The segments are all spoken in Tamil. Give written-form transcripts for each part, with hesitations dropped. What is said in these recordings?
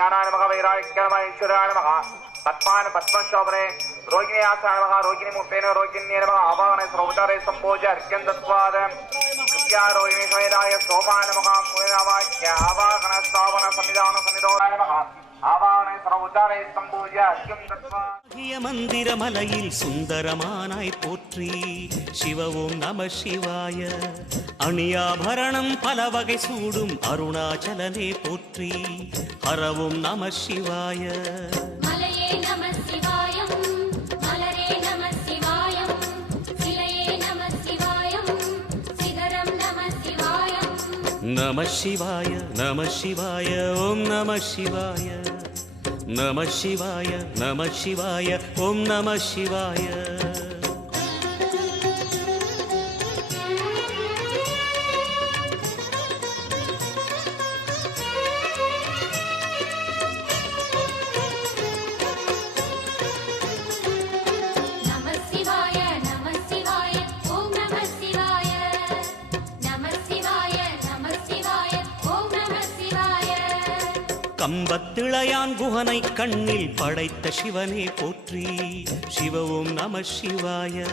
ज्ञानाय नमः वैराग्याय नमः ईश्वराय नमः पद्मान पद्मशोभने रोगिणी आसाय नमः रोगिणी मुक्तेन रोगिण्ये नमः आवाहने सर्वोपचारे संभोज्य अर्घ्यं दत्त्वाद कृत्या रोगिणी वैराय सोमाय नमः मूलवाक्य आवाहन स्थापन संविधान सन्निधानाय नमः आवाहने सर्वोपचारे संभोज्य अर्घ्यं दत्त्वाद மந்திரமலையில் சுந்தரமானாய் போற்றி சிவ ஓம் நம சிவாய அணியாபரணம் பல வகை சூடும் அருணாச்சலனே போற்றி ஹர ஓம் நம சிவாய மலையே நம சிவாயம் மலரே நம சிவாயம் சிலையே நம சிவாயம் சிகரம் நம சிவாயம் நம சிவாய நம சிவாய ஓம் நம சிவாய நம சிவாய நம சிவாய ஓம் நம சிவாய கம்பத்திளையான் குகனை கண்ணில் படைத்த சிவனே போற்றி சிவ ஓம் நம சிவாய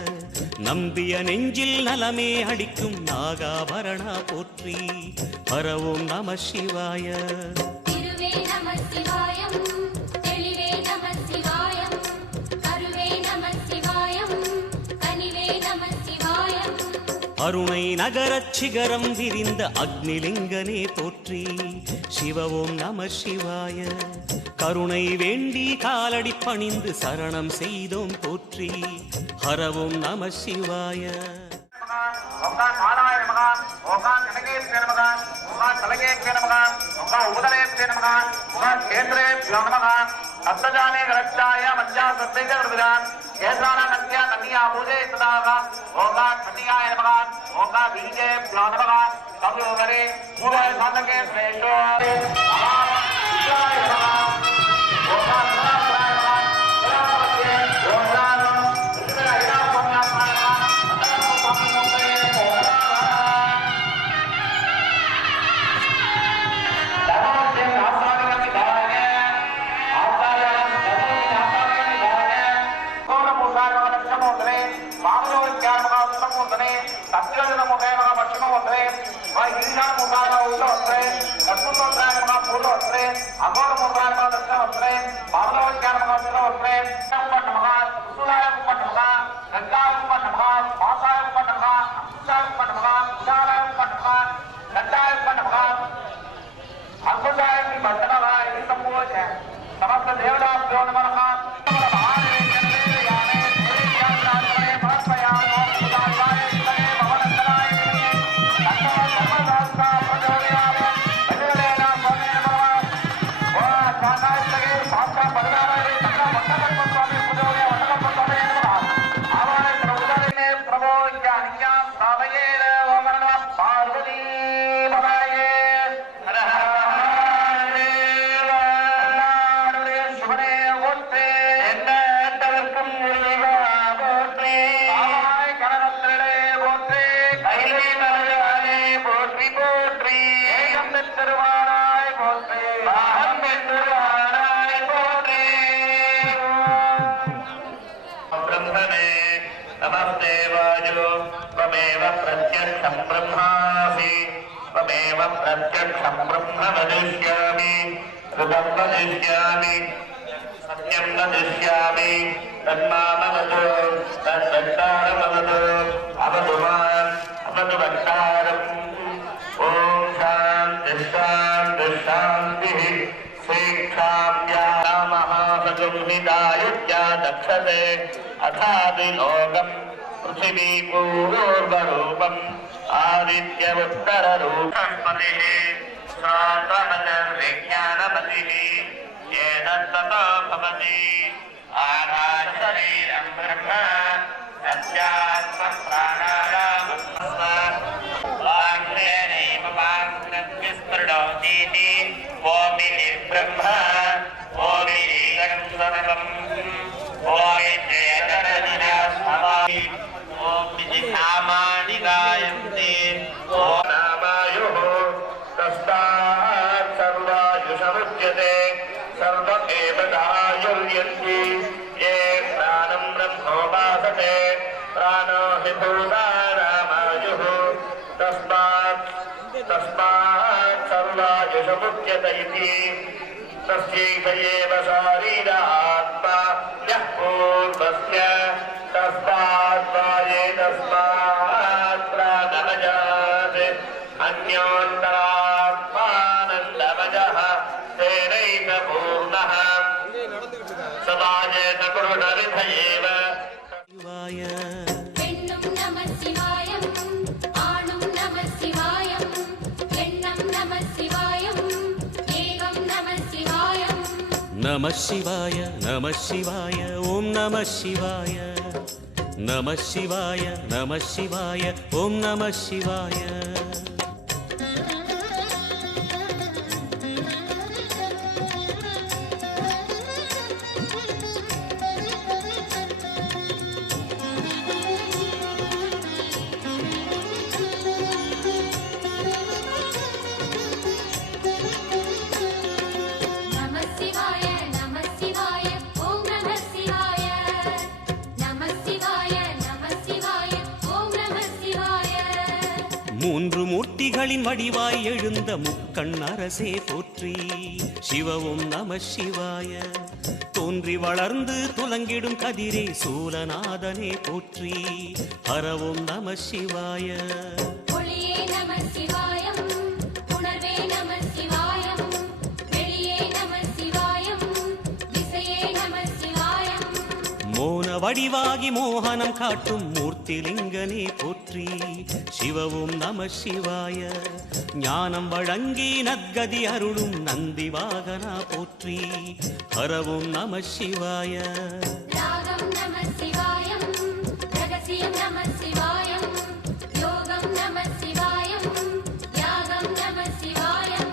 நம்பிய நெஞ்சில் நலமே அடிக்கும் நாகாபரணா போற்றி ஹர ஓம் நம சிவாய திருவே நம சிவாயம் தெளிவே நம சிவாயம் கருவே நம சிவாயம் கனிவே நம சிவாயம் அருணை நகரச் சிகரம் விரிந்த அக்னிலிங்கனே போற்றி சிவ ஓம் நம சிவாய கருணை வேண்டி காலடி பணிந்து சரணம் செய்தோம் போற்றி ஹர ஓம் நம சிவாய सप्तजाने गलक्षाय मज्जा सत्तेज वृद्धान केशाना नद्या नदिया पूजे तदागा ओगा खटियाय नमः ओगा बीजे नमः कबुलरे मूलाय साधके श्रेष्ठो समस्त देवताभ्यो नमः प्रत्यक्षं ब्रह्म वदिष्यामि ऋतं वदिष्यामि सत्यं वदिष्यामि तन्मामवतु तद्वक्तारमवतु अवतु माम् अवतु वक्तारम् ॐ शान्तिः शान्तिः शान्तिः स्वेच्छाम्यामः सगुंहितायुज्या दक्षते अथादिलोकम् पृथिवी पूर्वरूपम् आदित्य उत्तररूपस्पतिः श्रोत्रमतिर्विज्ञानपतिः येनस्ततो भवति आधारशरीरं ब्रह्म तस्यात्मप्राणानामस्मैनैव वाङ्मयस्पृणोतीति ओमिति ब्रह्म ओमिति सर्वम् ओमित्येतरनिरास्मवामि ओमिति नामानि गायन्ति ॐ नामायुः तस्मात् सर्वायुषमुच्यते भूतानामायुः तस्मात् सर्वायुषमुच्यत इति तस्यैष एव शारीरात्मा यः पूर्वस्य तस्मात् वाये तस्मात् प्राणमजात् अन्योन्तरात्मानन्दमजः तेनैष पूर्णः समाजेन पुरुषविध एव சிவாய பெண்ணும் நம சிவாயம் ஆணும் நம சிவாயம் எண்ணம் நம சிவாயம் ஏகம் நம சிவாயம் நம சிவாய நம சிவாய ஓம் நம சிவாய நம சிவாய நம சிவாய ஓம் நம சிவாய நம சிவாய ஓம் நம சிவாய நம சிவாய ஓம் நம சிவாய மூன்று மூர்த்திகளின் வடிவாய் எழுந்த முக்கண் அரசே போற்றி சிவவும் நம சிவாய தோன்றி வளர்ந்து துலங்கிடும் கதிரே சூலநாதனே போற்றி ஹரவும் நம சிவாய ஒளியே நம சிவாயம் உணர்வே நம சிவாயம் வெளியே நம சிவாயம் திசையே நம சிவாயம் மோன வடிவாகி மோகனம் காட்டும் மூர்த்திலிங்கனே போற்றி சிவவும் நம சிவாய ஞானம் வழங்கி நற்கதி அருளும் நந்தி வாகனா போற்றி ஹரவும் நம சிவாய ராகம் நம சிவாயம் ரகசியம் நம சிவாயம் யோகம் நம சிவாயம் யாகம் நம சிவாயம்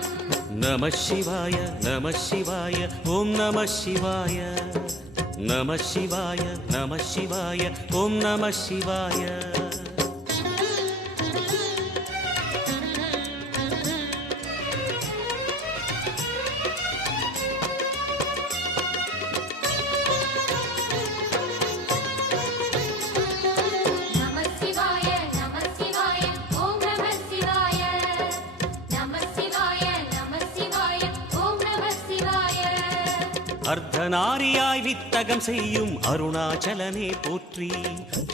நம சிவாய நம சிவாய ஓம் நம சிவாய நம சிவாய நம சிவாய ஓம் நம சிவாய நம சிவாய ஓம் நம சிவாய நம சிவாய ஓம் நம சிவாய அர்த்தநாரியாய் வித்தகம் செய்யும் அருணாச்சலனே போற்றி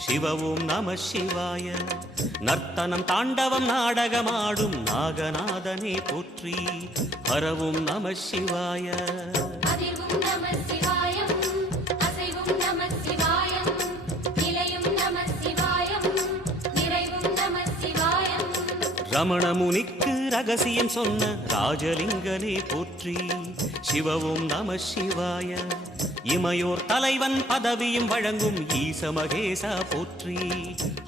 சிவவும் நம சிவாய நர்த்தனம் தாண்டவம் நாடகமாடும் நாகநாதனே போற்றி ஹரவும் நம சிவாய அதிர்வும் நம சிவாயம் அசைவும் நம சிவாயம் நிலையும் நம சிவாயம் நிறைவும் நம சிவாயம் ரமண முனிக்கு ரகசியம் சொன்ன ராஜலிங்கனே போற்றி சிவவும் நம சிவாய இமையோர் தலைவன் பதவியும் வழங்கும் ஈச மகேசா போற்றி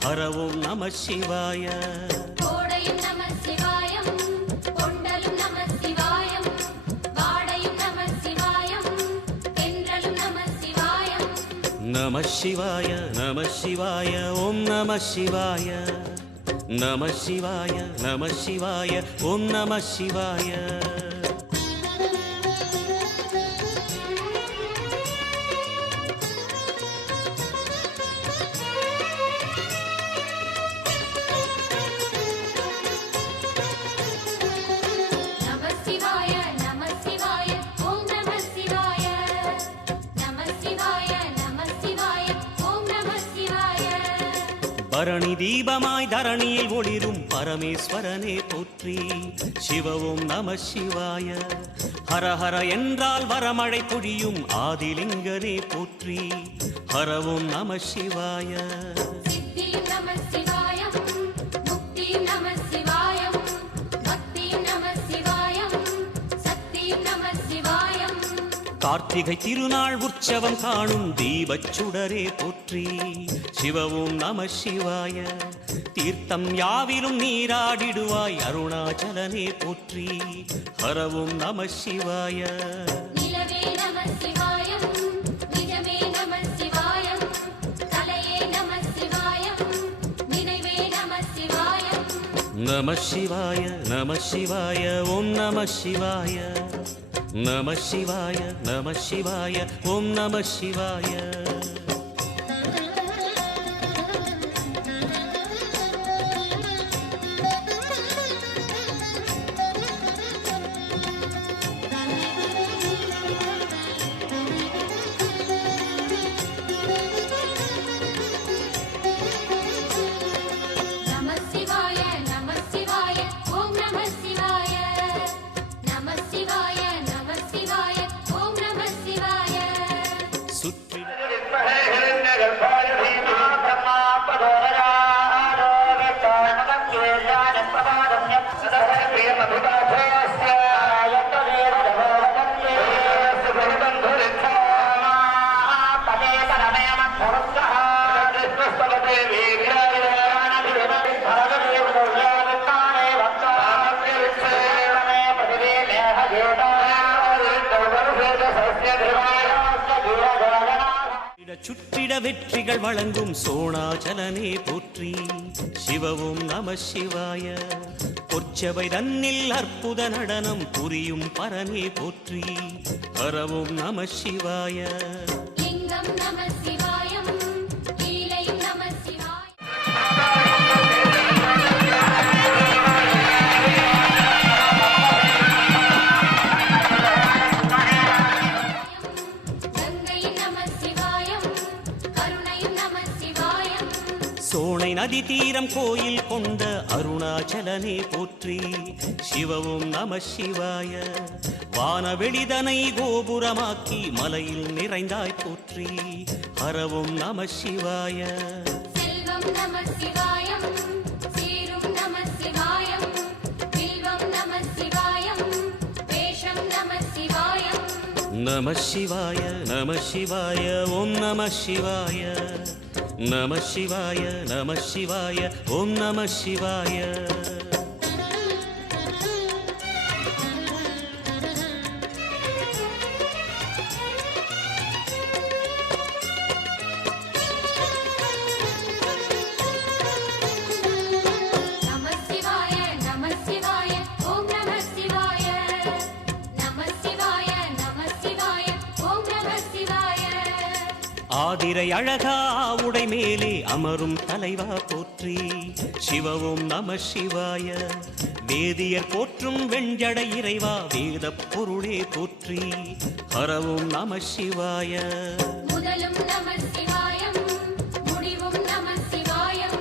ஹரவும் நம சிவாய கோடையும் நம சிவாயம் கொண்டலும் நம சிவாயம் வாடையும் நம சிவாயம் தென்றலும் நம சிவாயம் நம சிவாய நம சிவாய ஓம் நம சிவாய நம சிவாய நம சிவாய ஓம் நம சிவாய நம சிவாய ஓம் நம சிவாய நம சிவாய ஓம் நம சிவாய பரணி தீபமாய் தரணியில் ஒளிரும் பரமேஸ்வரனே போற்றி சிவவும் நம சிவாய ஹர ஹர என்றால் வரமழை பொழியும் ஆதிலிங்கனே போற்றி ஹரவும் நம சிவாய சித்தியும் நம சிவாயம் முக்தியும் நம சிவாயம் பக்தியும் நம சிவாயம் சக்தியும் நம சிவாயம் கார்த்திகை திருநாள் உற்சவம் காணும் தீபச் சுடரே போற்றி சிவவும் நம சிவாய தீர்த்தம் யாவிலும் நீராடிடுவாய் அருணாச்சலனே போற்றி ஹரவும் நம சிவாய நிலவே நம சிவாயம் நிஜமே நம சிவாயம் கலையே நம சிவாயம் நினைவே நம சிவாயம் நம சிவாய நம சிவாய ஓம் நம சிவாய நம சிவாய நம சிவாய ஓம் நம சிவாய வெற்றிகள் வழங்கும் சோணாச்சலனே போற்றி. சிவவும் நம சிவாய. பொற்சபை தன்னில் அற்புத நடனம் புரியும் பரனே போற்றி. ஹரவும் நம சிவாய. லிங்கம் நம சிவாயம் லீலையும் நம சிவாய. கங்கையும் நம சிவாயம் கருணையும் நம சிவாயம். சோனை நதி தீரம் கோயில் கொண்ட அருணாச்சலனே போற்றி. சிவவும் நம சிவாய. வானவெளிதனை கோபுரமாக்கி மலையில் நிறைந்தாய் போற்றி. ஹரவும் நம சிவாய. செல்வம் நம சிவாயம் சீரும் நம சிவாயம். வில்வம் நம சிவாயம் வேஷம் நம சிவாயம். நம சிவாய நம சிவாய ஓம் நம சிவாய. நம சிவாய நம சிவாய ஓம் நம சிவாய. நம சிவாய நம சிவாய ஓம் நம சிவாய. நம சிவாய நம சிவாய ஓம் நம சிவாய. ஆதிரை அழகா உடை மேலே அமரும் தலைவா போற்றி. சிவவும் நம சிவாய. வேதியர் போற்றும் வெண்ஜடை இறைவா வேத பொருளே போற்றி. ஹரவும் நம சிவாய. முதலும் நம சிவாயம் முடிவும் நம சிவாயம்.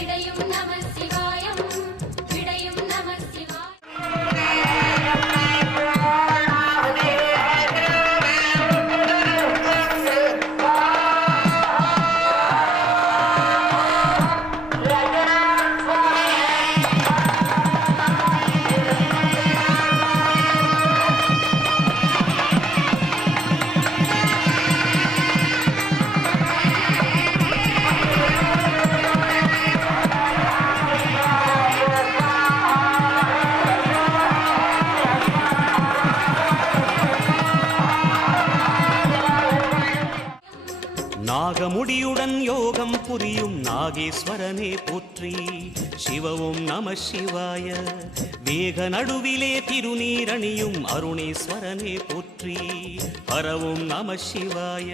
இடையும் நம சிவாயம் விடையும் நம சிவாயம். நாகமுடியுடன் யோகம் புரியும் நாகேஸ்வரனே போற்றி. சிவவும் நம சிவாய. வேக நடுவிலே திருநீரணியும் அருணேஸ்வரனே போற்றி. ஹரவும் நம சிவாய.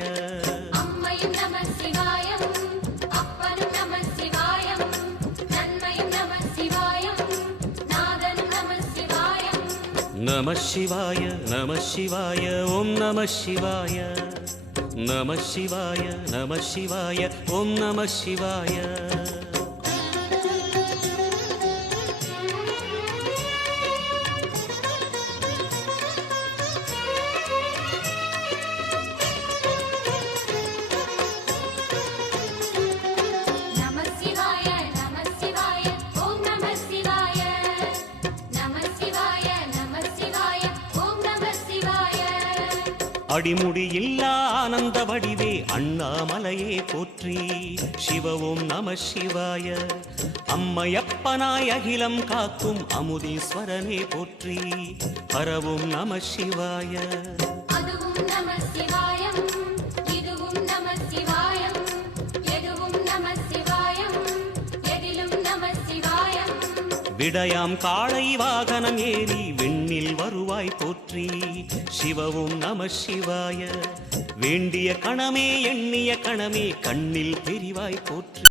அம்மையும் நம சிவாயம் அப்பனும் நம சிவாயம். நன்மையும் நம சிவாயம் நாதனும் நம சிவாயம். நம சிவாய நம சிவாய ஓம் நம சிவாய. நம சிவாய நம சிவாய ஓம் நம சிவாய. நம சிவாய நம சிவாய ஓம் நம சிவாய. நம சிவாய நம சிவாய ஓம் நம சிவாய. அடிமுடி இல்லா ஆனந்த வடிவே அண்ணாமலையே போற்றி. சிவவும் நம சிவாய. அம்மையப்பனாய் அகிலம் காக்கும் அமுதீஸ்வரனே போற்றி. ஹரவும் நம சிவாய. அதுவும் நம சிவாயம் இதுவும் நம சிவாயம். எதுவும் நம சிவாயம் எதிலும் நம சிவாயம். விடயாம் காளை வாகனம் ஏறி விண்ணில் வருவாய் போற்றி. சிவவும் நம சிவாய. வேண்டிய கணமே எண்ணிய கணமே கண்ணில் தெரிவாய் போற்றி.